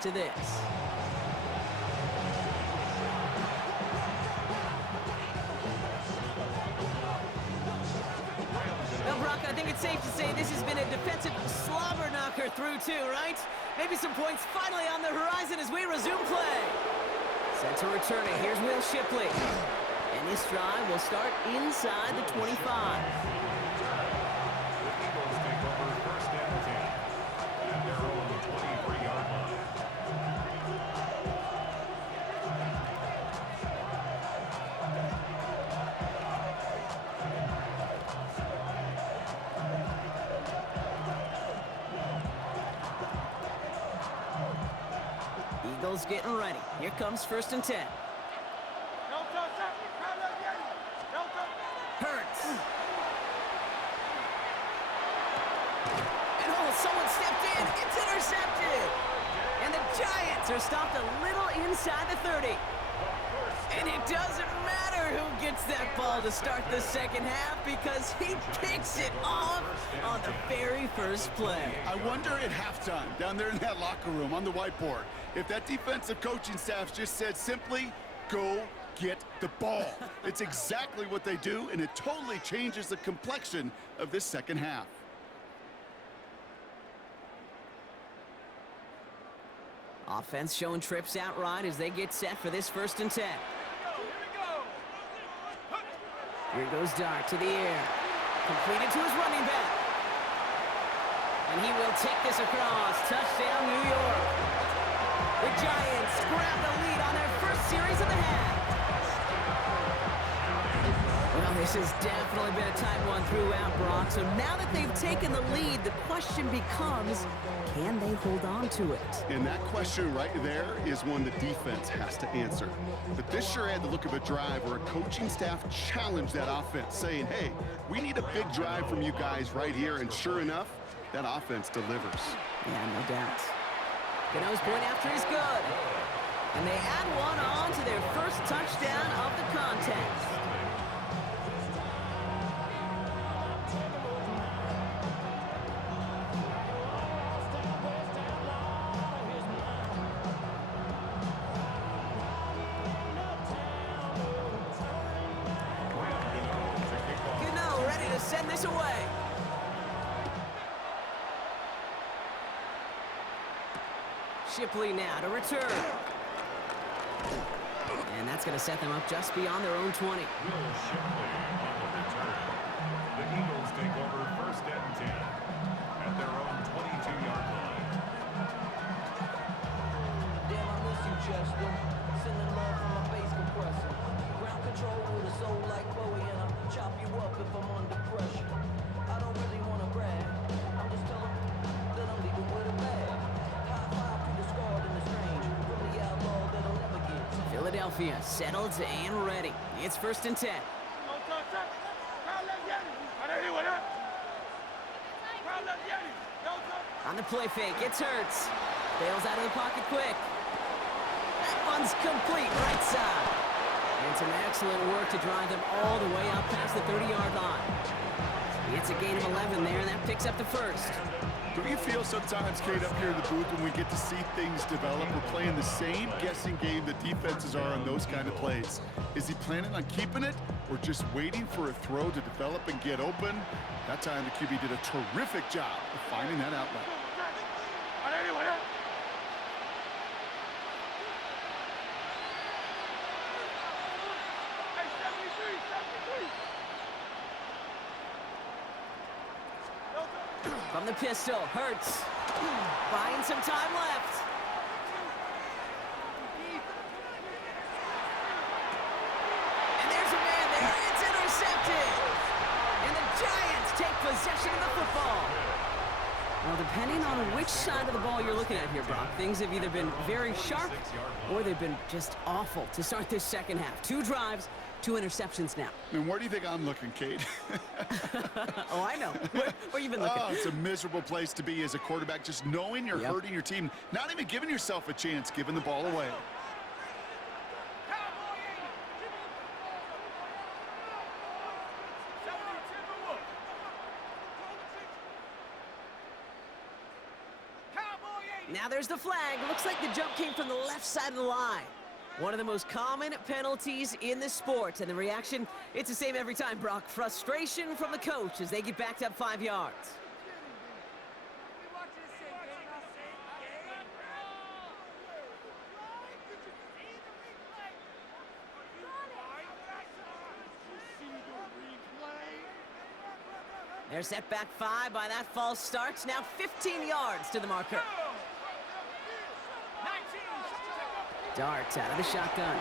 after this. Well, Brock, I think it's safe to say this has been a defensive slobber knocker through two, right? Maybe some points finally on the horizon as we resume play. Set to return it. Here's Will Shipley. And this drive will start inside the 25. Eagles getting ready. Here comes 1st and 10. Hurts. And someone stepped in. It's intercepted. And the Giants are stopped a little inside the 30. And it doesn't matter who gets that ball to start the second half because he picks it off on the very first play. I wonder at halftime, down there in that locker room on the whiteboard, if that defensive coaching staff just said simply, go get the ball. It's exactly what they do, and it totally changes the complexion of this second half. Offense showing trips outright as they get set for this 1st and 10. Here goes Dart to the air. Completed to his running back. And he will take this across. Touchdown, New York. The Giants grab the lead on their first series of the half. Well, this has definitely been a tight one throughout, Brock. So now that they've taken the lead, the question becomes, can they hold on to it? And that question right there is one the defense has to answer. But this sure had the look of a drive where a coaching staff challenged that offense, saying, hey, we need a big drive from you guys right here. And sure enough, that offense delivers. Yeah, no doubt. Gano's point after is good. And they add one on to their first touchdown of the contest. Gano ready to send this away. Shipley now to return. And that's going to set them up just beyond their own 20. Will Shipley on the return. The Eagles take over 1st and 10 at their own 22-yard line. Damn, I miss you, Chester. Sending love from my bass compressor. Ground control with a soul like Bowie, and I'll chop you up if I'm under pressure. I don't really want to brag. I'm just telling that I'm leaving with a bag. Philadelphia settled and ready. It's 1st and 10. On the play fake, it's Hurts. Bails out of the pocket quick. That one's complete, right side. And some excellent work to drive them all the way up past the 30-yard line. It's a gain of 11 there, and that picks up the first. Do you feel sometimes, Kate, up here in the booth when we get to see things develop, we're playing the same guessing game the defenses are on those kind of plays? Is he planning on keeping it or just waiting for a throw to develop and get open? That time the QB did a terrific job of finding that outlet. From the pistol, Hurts. Buying some time left. And there's a man there. It's intercepted. And the Giants take possession of the football. Well, depending on which side of the ball you're looking at here, Brock, things have either been very sharp or they've been just awful to start this second half. 2 drives, 2 interceptions now. And where do you think I'm looking, Kate? Oh, I know. Where you been looking? Oh, it's a miserable place to be as a quarterback, just knowing you're hurting your team, not even giving yourself a chance, giving the ball away. Now there's the flag. Looks like the jump came from the left side of the line. One of the most common penalties in the sport, and the reaction, it's the same every time, Brock. Frustration from the coach as they get backed up 5 yards. They're set back 5 by that false start. Now 15 yards to the marker. Dart out of the shotgun.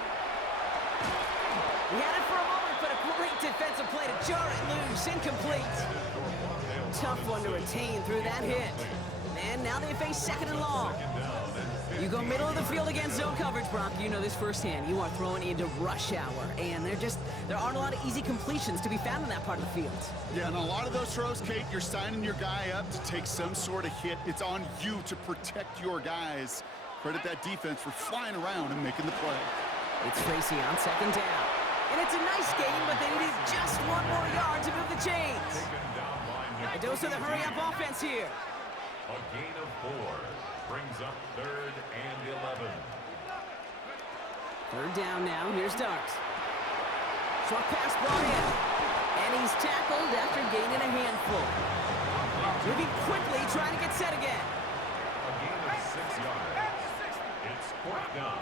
He had it for a moment, but a great defensive play to jar it loose. Incomplete. Tough one to retain through that hit. And now they face 2nd and long. You go middle of the field against zone coverage, Brock. You know this firsthand. You are throwing into rush hour, and there aren't a lot of easy completions to be found in that part of the field. Yeah, and a lot of those throws, Kate, you're signing your guy up to take some sort of hit. It's on you to protect your guys. Credit that defense for flying around and making the play. It's Tracy on 2nd down. And it's a nice game, but they needed just 1 more yard to move the chains. A dose of the hurry-up offense here. A gain of 4 brings up 3rd and 11. 3rd down now. Here's Dart. Short pass brought in. And he's tackled after gaining a handful. Moving quickly, trying to get set again. A gain of 6 yards. It's 4th down.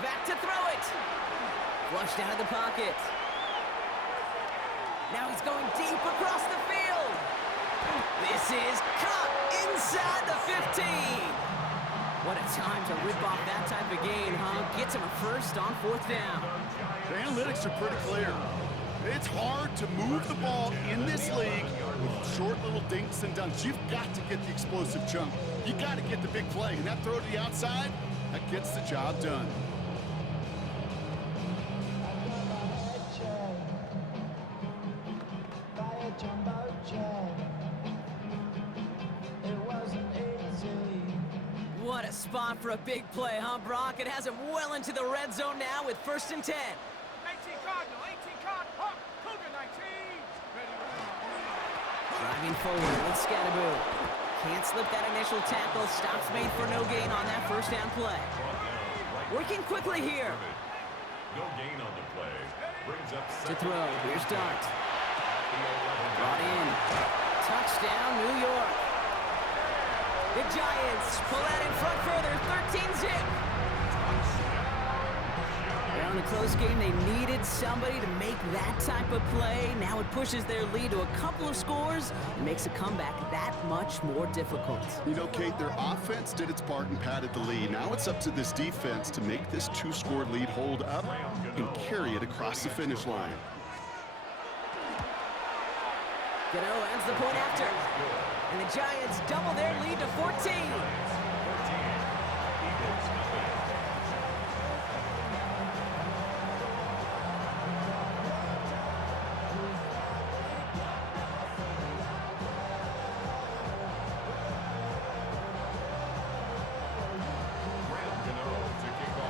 Back to throw it. Flushed out of the pocket. Now he's going deep across the field. This is caught inside the 15. What a time to rip off that type of gain, huh? Gets him a first on 4th down. The analytics are pretty clear. It's hard to move the ball in this league with short little dinks and dunks. You've got to get the explosive chunk. You got to get the big play. And that throw to the outside, that gets the job done. What a spot for a big play, huh, Brock? It has him well into the red zone now with 1st and 10. 18 Cardinal, 18 Cardinal, Hawk, Cougar 19. Driving forward with Scattaboo. Can't slip that initial tackle. Stops made for no gain on that 1st down play. Working quickly here. No gain on the play. Brings up To throw. Here's Dart. Brought in. Touchdown, New York. The Giants pull that in front further. 13-zip. On a close game, they needed somebody to make that type of play. Now it pushes their lead to a couple of scores and makes a comeback that much more difficult. You know, Kate, their offense did its part and padded the lead. Now it's up to this defense to make this 2-score lead hold up and carry it across the finish line. Gano ends the point after. And the Giants double their lead to 14.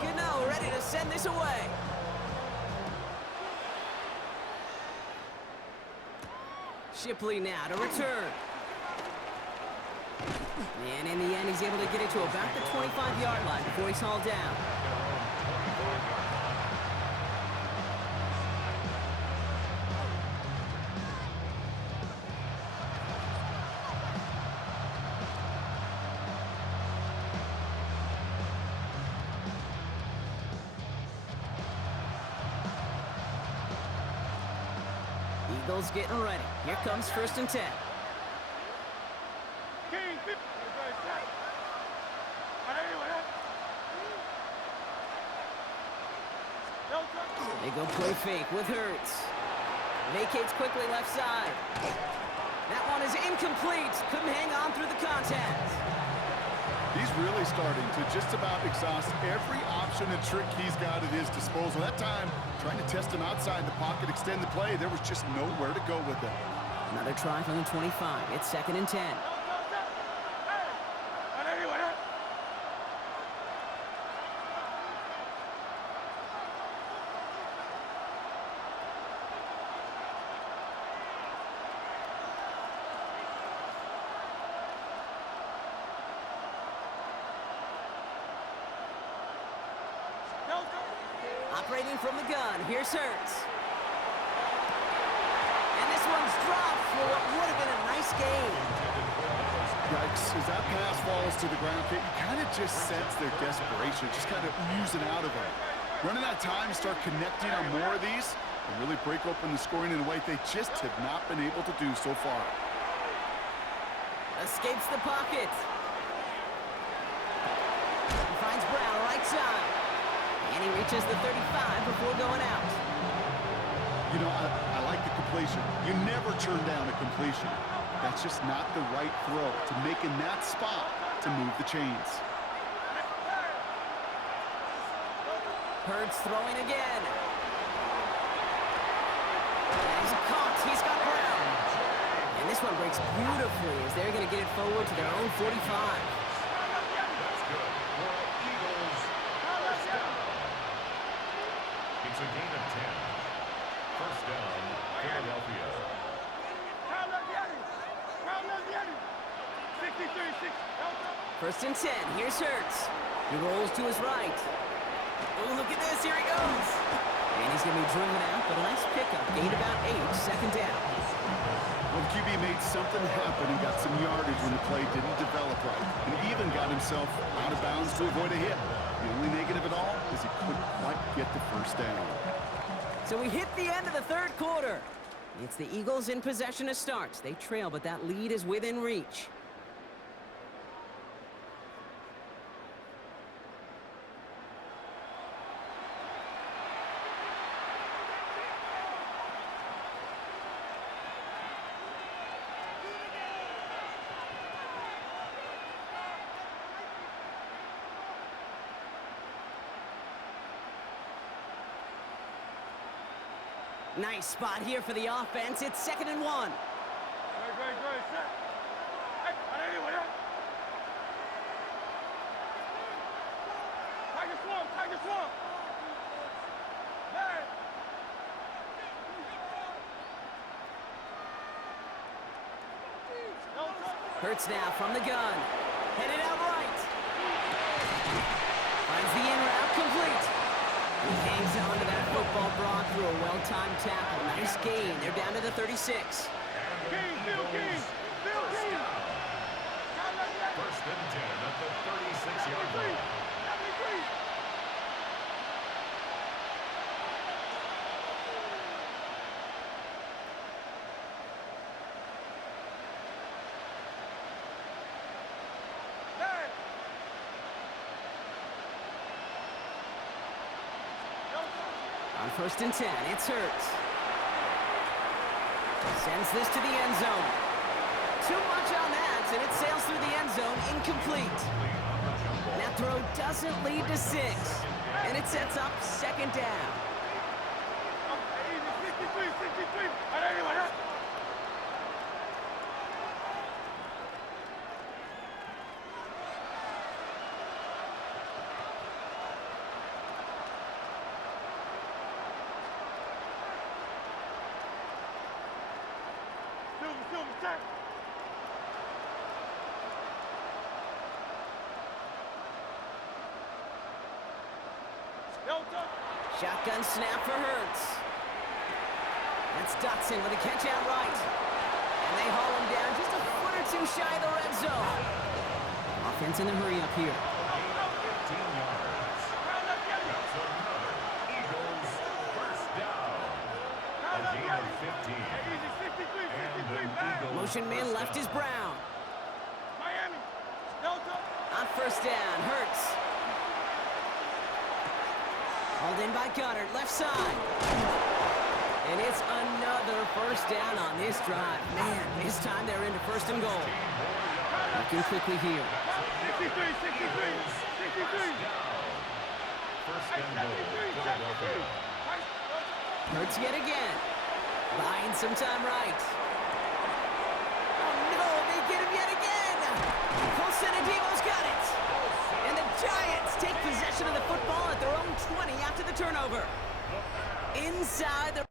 Gano ready to send this away. Shipley now to return. And in the end, he's able to get it to about the 25-yard line before he's hauled down. Eagles getting ready. Here comes 1st and 10. They go play fake with Hurts. Vacates quickly left side. That one is incomplete. Couldn't hang on through the contact. He's really starting to just about exhaust every option and trick he's got at his disposal. That time, trying to test him outside the pocket, extend the play, there was just nowhere to go with it. Another try from the 25. It's 2nd and 10. Operating from the gun, here's Hurts. And this one's dropped for what would have been a nice game. Yikes, as that pass falls to the ground, you kind of just sense their desperation, just kind of oozing out of them. Running out of time to start connecting on more of these and really break open the scoring in a way they just have not been able to do so far. Escapes the pocket. And finds Brown right side. And he reaches the 35 before going out. You know, I like the completion. You never turn down a completion. That's just not the right throw to make in that spot to move the chains. Hurts throwing again. And he's caught. He's got Brown. And this one breaks beautifully as they're going to get it forward to their own 45. That's good. For Eagles, first down. It's a gain of 10. First down, Philadelphia. First and 10. Here's Hurts. He rolls to his right. Oh, look at this. Here he goes. And he's going to be driven out, but a nice pickup. Gain about 8. Second down. Well, the QB made something happen and got some yardage when the play didn't develop right, and even got himself out of bounds to avoid a hit. The only negative at all is he couldn't quite get the first down. So we hit the end of the third quarter. It's the Eagles in possession to start. They trail, but that lead is within reach. Nice spot here for the offense. It's 2nd and 1. Hurts now from the gun. Headed out right. Finds the in route complete. He hangs on to that football, Brock, through a well-timed tackle. Nice gain. They're down to the 36. First and 10 at the 36-yard line. On 1st and 10, it's Hurts. Sends this to the end zone. Too much on that, and it sails through the end zone, incomplete. And that throw doesn't lead to 6, and it sets up 2nd down. Shotgun snap for Hurts. That's Dotson with a catch out right. And they haul him down just a foot or two shy of the red zone. Offense in a hurry up here. 15 yards. That's another Eagles first down. A gain of 15. And an Eagles Motion man first left down. is Brown. On 1st down, Hurts. Hauled in by Goddard, left side. And it's another first down on this drive. Man, this time they're into 1st and goal. Looking quickly here. 63. First and goal, Philadelphia. Hurts yet again. Buying some time right. Oh no, they get him yet again. Colson-Adimo's got it. And the Giants take possession of the football at their own 20 after the turnover. Inside the